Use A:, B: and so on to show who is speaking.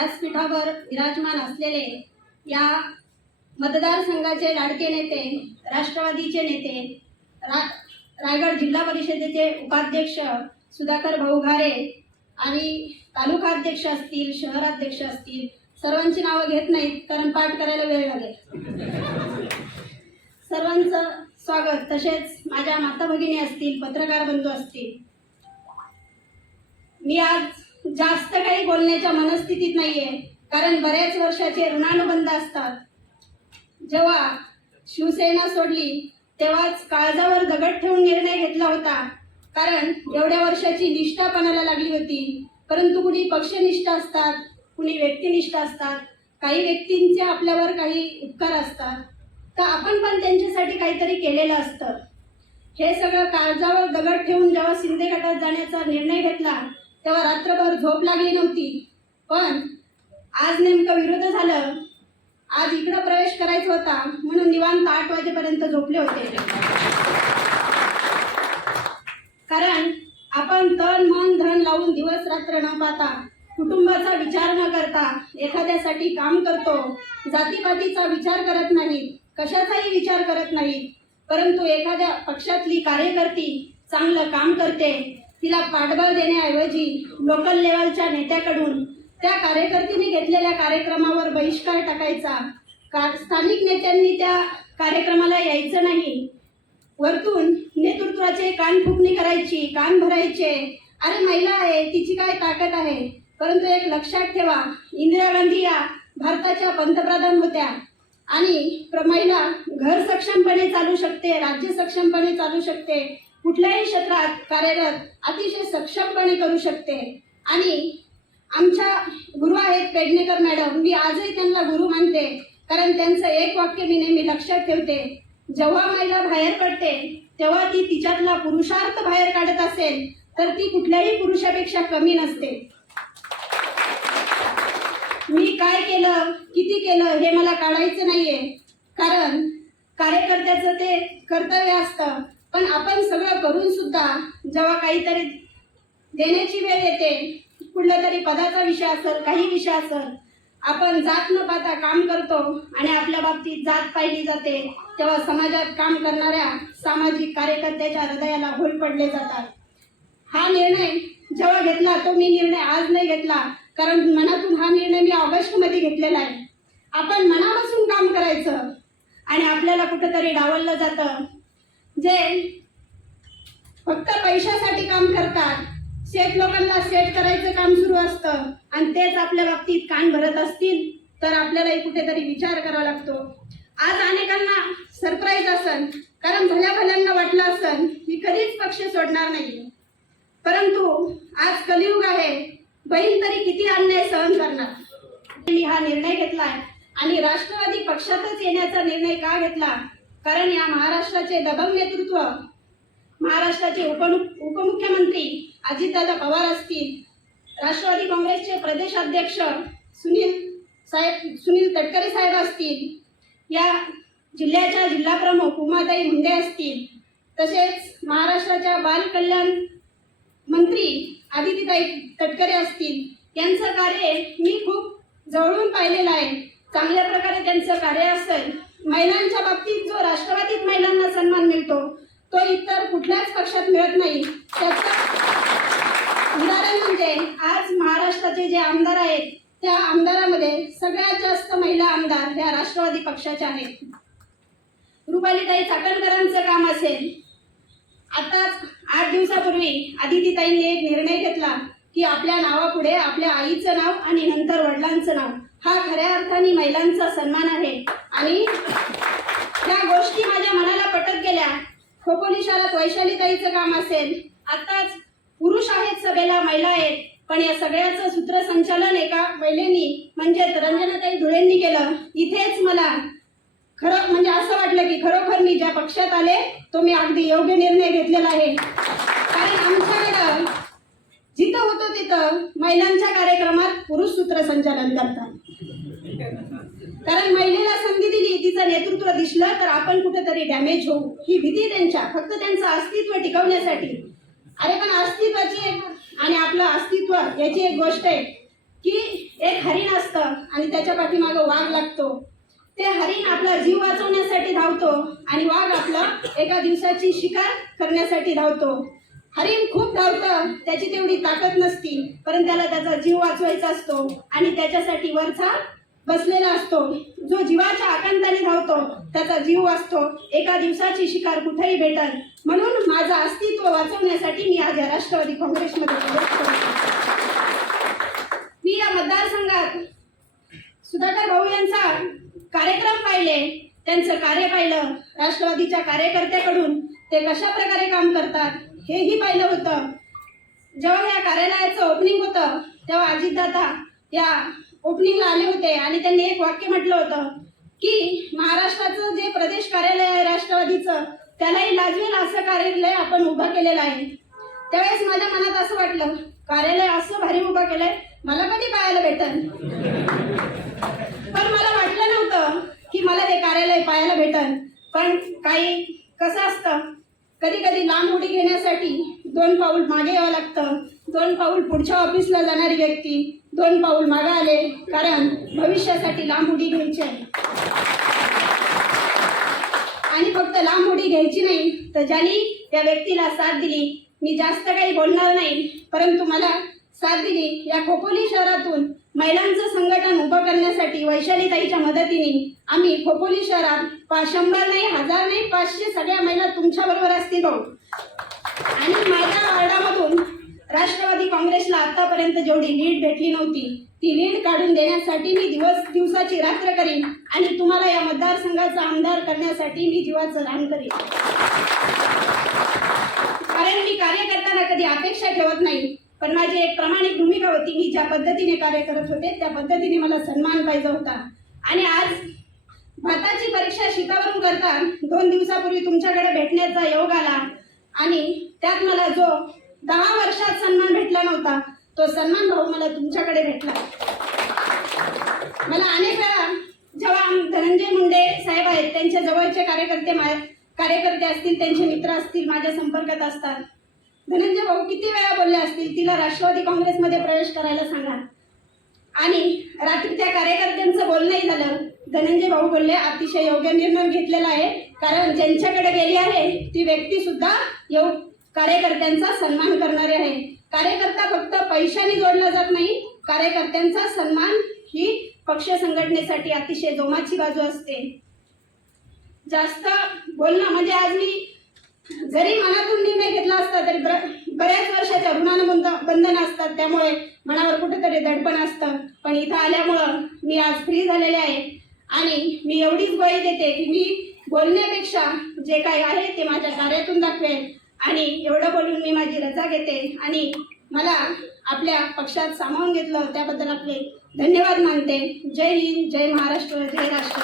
A: व्यासपीठावर विराजमान असलेले या मतदारसंघाचे लाडके नेते राष्ट्रवादीचे नेते रा रायगड जिल्हा परिषदेचे उपाध्यक्ष सुधाकर भाऊ घारे आणि तालुकाध्यक्ष असतील शहराध्यक्ष असतील सर्वांची नावं घेत नाहीत कारण पाठ करायला वेळ लागेल. सर्वांचं स्वागत. तसेच माझ्या माता भगिनी असतील पत्रकार बंधू असतील. मी आज जास्त काही बोलण्याच्या मनस्थितीत नाहीये. कारण बऱ्याच वर्षाचे ऋणानुबंध असतात. जेव्हा शिवसेना सोडली तेव्हाच काळजावर दगड ठेवून निर्णय घेतला होता. कारण एवढ्या वर्षाची निष्ठा पणाला लागली होती? परंतु कुणी पक्षनिष्ठ असतात कुणी व्यक्तिनिष्ठ असतात काही व्यक्तींचे आपल्यावर काही उपकार असतात. तर आपण पण त्यांच्यासाठी काहीतरी केलेलं असतं. हे सगळं काळजावर दगड ठेवून जेव्हा शिंदे गटात जाण्याचा निर्णय घेतला तेव्हा रात्रभर झोप लागली नव्हती. पण आज नेमकं विरोध झालं. आज इकडं प्रवेश करायचा होता. म्हणून निवांत आठ वाजेपर्यंत झोपले होते. कारण आपण तन मन धन लावून दिवस रात्र न पाहता कुटुंबाचा विचार न करता एखाद्यासाठी काम करतो. जातीपातीचा विचार करत नाही. कशाचाही विचार करत नाही. परंतु एखाद्या पक्षातली कार्यकर्ती चांगलं काम करते. तिला पाठबळ देण्याऐवजी लोकल लेवलच्या नेत्याकडून त्या कार्यकर्तीने घेतलेल्या कार्यक्रमावर बहिष्कार टाकायचा. का स्थानिक नेत्यांनी त्या कार्यक्रमाला यायचं नाही. वरतून नेतृत्वाचे कान फुकणी करायची कान भरायचे. अरे महिला आहे तिची काय ताकद आहे? परंतु एक लक्षात ठेवा इंदिरा गांधी या भारताच्या पंतप्रधान होत्या. आणि प्र- महिला घर सक्षमपणे चालू शकते राज्य सक्षमपणे चालू शकते. कुठल्याही क्षेत्रात कार्यरत अतिशय सक्षमपणे करू शकते. आणि आमच्या गुरु आहेत पेडणेकर मॅडम मी आजही त्यांना गुरु मानते. कारण त्यांचं एक वाक्य मी नेहमी लक्षात ठेवते. जेव्हा महिला बाहेर पडते तेव्हा ती तिच्यातला पुरुषार्थ बाहेर काढत असेल तर ती कुठल्याही पुरुषापेक्षा कमी नसते. मी काय केलं किती केलं हे मला काढायचं नाहीये. कारण कार्यकर्त्याचं ते कर्तव्य असतं. पण आपण सगळं करून सुद्धा जेव्हा काहीतरी देण्याची वेळ येते कुठल्या तरी पदाचा विषय असेल काही विषय असेल आपण जात न पाहता काम करतो आणि आपल्या बाबतीत जात पाहिली जाते तेव्हा समाजात काम करणाऱ्या सामाजिक कार्यकर्त्याच्या हृदयाला होल पडले जातात. हा निर्णय जेव्हा घेतला तो मी निर्णय आज नाही घेतला कारण मनातून हा निर्णय मी ऑगस्टमध्ये घेतलेला आहे. आपण मनापासून काम करायचं आणि आपल्याला कुठंतरी डावललं जातं. जे फक्त पैशासाठी काम करतात शेत लोकांना सेट करायचं काम सुरू असतं आणि तेच आपल्या बाबतीत कान भरत असतील तर आपल्यालाही कुठेतरी विचार करावा लागतो. आज अनेकांना सरप्राईज असन कारण भल्या भल्यांना वाटलं असन मी कधीच पक्ष सोडणार नाही. परंतु आज कलियुग आहे बहीण तरी किती अन्याय सहन करणार? मी हा निर्णय घेतलाय आणि राष्ट्रवादी पक्षातच येण्याचा निर्णय का घेतला? कारण या महाराष्ट्राचे दबंग नेतृत्व महाराष्ट्राचे उपमुख उपमुख्यमंत्री अजितदादा पवार असतील राष्ट्रवादी काँग्रेसचे प्रदेशाध्यक्ष सुनील साहेब सुनील तटकरे साहेब असतील या जिल्ह्याच्या जिल्हाप्रमुख उमाताई मुंडे असतील तसेच महाराष्ट्राच्या बाल कल्याण मंत्री आदितीताई तटकरे असतील यांचं कार्य मी खूप जवळून पाहिलेलं आहे. चांगल्या प्रकारे त्यांचं कार्य असेल महिलांच्या बाबतीत जो राष्ट्रवादीत महिलांना सन्मान मिळतो तो इतर कुठल्याच पक्षात मिळत नाही. त्याचं उदाहरण म्हणजे आज महाराष्ट्राचे जे आमदार आहेत त्या आमदारामध्ये सगळ्यात जास्त महिला आमदार ह्या राष्ट्रवादी पक्षाच्या आहेत. रुपालीताई चाकणकरांचं काम असेल. आताच आठ दिवसापूर्वी आदितीताईंनी एक निर्णय घेतला की आपल्या नावापुढे आपल्या आईचं नाव आणि नंतर वडिलांचं नाव. हा खऱ्या अर्थाने महिलांचा सन्मान आहे. आणि त्या गोष्टी माझ्या मनाला पटत गेल्या. खोपोली शहरात वैशालीताईचं काम असेल. आताच पुरुष आहेत सभेला महिला आहेत. पण या सगळ्याचं सूत्रसंचालन एका महिलेनी म्हणजे रंजनाताई धुळेंनी केलं. इथेच मला खरं म्हणजे असं वाटलं की खरोखर मी ज्या पक्षात आले तो मी अगदी योग्य निर्णय घेतलेला आहे. कारण आमच्याकडं जिथं होतो तिथं महिलांच्या कार्यक्रमात पुरुष सूत्रसंचालन करतात. कारण महिलेला संधी दिली तिचं नेतृत्व दिसलं तर आपण कुठेतरी डॅमेज होऊ. ही भीती त्यांच्या. फक्त त्यांचं अस्तित्व टिकवण्यासाठी. अरे पण अस्तित्वाची आणि आपलं अस्तित्व याची एक गोष्ट आहे की एक हरिण असतं आणि त्याच्या पाठीमागं वाघ लागतो. ते हरिण आपला जीव वाचवण्यासाठी धावतो आणि वाघ आपला एका दिवसाची शिकार करण्यासाठी धावतो. हरिण खूप धावतं त्याची तेवढी ताकद नसती पण त्याला त्याचा जीव वाचवायचा असतो आणि त्याच्यासाठी वरचा बसलेला असतो. जो जीवाच्या आकांताने धावतो त्याचा जीव वाचतो. एका दिवसाची शिकार कुठेही भेटल म्हणून माझं अस्तित्व वाचवण्यासाठी मी आज या राष्ट्रवादी काँग्रेसमध्ये मी या मतदारसंघात सुधाकर भाऊ यांचा कार्यक्रम पाहिले त्यांचं कार्य पाहिलं राष्ट्रवादीच्या कार्यकर्त्याकडून ते कशा प्रकारे काम करतात हेही पाहिलं होतं. जेव्हा या कार्यालयाचं ओपनिंग होतं तेव्हा अजितदादा या ओपनिंगला आले होते आणि त्यांनी एक वाक्य म्हटलं होतं की महाराष्ट्राचं जे प्रदेश कार्यालय आहे राष्ट्रवादीचं त्यालाही लाजवेल असं कार्यालय आपण उभं केलेलं आहे. त्यावेळेस माझ्या मनात असं वाटलं कार्यालय असं भारी उभं केलंय मला कधी पाहायला भेटल? पण मला वाटलं नव्हतं की मला ते कार्यालय पाहायला भेटल. पण काही कसं असतं कधी कधी लांब उडी घेण्यासाठी दोन पाऊल मागे यावं लागतं. दोन पाऊल पुढच्या ऑफिसला जाणारी व्यक्ती दोन पाऊल मागे आले कारण भविष्यासाठी लांब उडी घ्यायची आहे. आणि फक्त लांब उडी घ्यायची नाही तर ज्यांनी त्या व्यक्तीला साथ दिली मी जास्त काही बोलणार नाही परंतु मला साथ दिली या खोपोली शहरातून महिलांचं संघटन उभं करण्यासाठी वैशालीताईच्या मदतीने आम्ही खोपोली शहरात पा शंभर नाही हजार नाही पाचशे सगळ्या महिला तुमच्या बरोबर असतील भाऊ. आणि माझ्या वार्डामधून राष्ट्रवादी काँग्रेसला आतापर्यंत जेवढी लीड भेटली नव्हती ती लीड काढून देण्यासाठी मी दिवस दिवसाची रात्र करीन आणि तुम्हाला या मतदारसंघाचा आमदार करण्यासाठी मी जीवाचं रान करीन. कारण मी कार्य करताना कधी अपेक्षा ठेवत नाही. पण माझी एक प्रामाणिक भूमिका होती. मी ज्या पद्धतीने कार्य करत होते त्या पद्धतीने मला सन्मान पाहिजे होता. आणि आज भाताची परीक्षा शितावरून करता दोन दिवसापूर्वी तुमच्याकडे भेटण्याचा योग आला. आणि त्यात मला जो दहा वर्षात सन्मान भेटला नव्हता तो सन्मान भाऊ मला तुमच्याकडे भेटला. मला अनेक वेळा जेव्हा धनंजय मुंडे साहेब आहेत त्यांच्या जवळचे कार्यकर्ते मा- कार्यकर्ते असतील त्यांचे मित्र असतील माझ्या संपर्कात असतात. धनंजय भाऊ किती वेळा बोलले असतील तिला राष्ट्रवादी काँग्रेसमध्ये प्रवेश करायला सांगा. आणि रात्री त्या कार्यकर्त्यांचं बोलणंही झालं. धनंजय भाऊ बोलले अतिशय योग्य निर्णय घेतलेला आहे. कारण ज्यांच्याकडे गेली आहे ती व्यक्ती सुद्धा यो कार्यकर्त्यांचा सन्मान करणारे आहे. कार्यकर्ता फक्त पैशाने जोडला जात नाही कार्यकर्त्यांचा सन्मान ही पक्ष संघटनेसाठी अतिशय जोमाची बाजू असते. जास्त बोलणं म्हणजे आज मी जरी मनातून निर्णय घेतला असता तरी बऱ्याच वर्षाच्या ऋणानं बंधन असतात. त्यामुळे मनावर कुठेतरी दडपण असतं. पण इथं आल्यामुळं मी आज फ्री झालेले आहे. आणि मी एवढीच ग्वाही देते की मी बोलण्यापेक्षा जे काही आहे ते माझ्या कार्यातून दाखवेन. आणि एवढं बोलून मी माझी रजा घेते. आणि मला आपल्या पक्षात सामावून घेतलं त्याबद्दल आपले धन्यवाद मानते. जय हिंद जय महाराष्ट्र जय राष्ट्र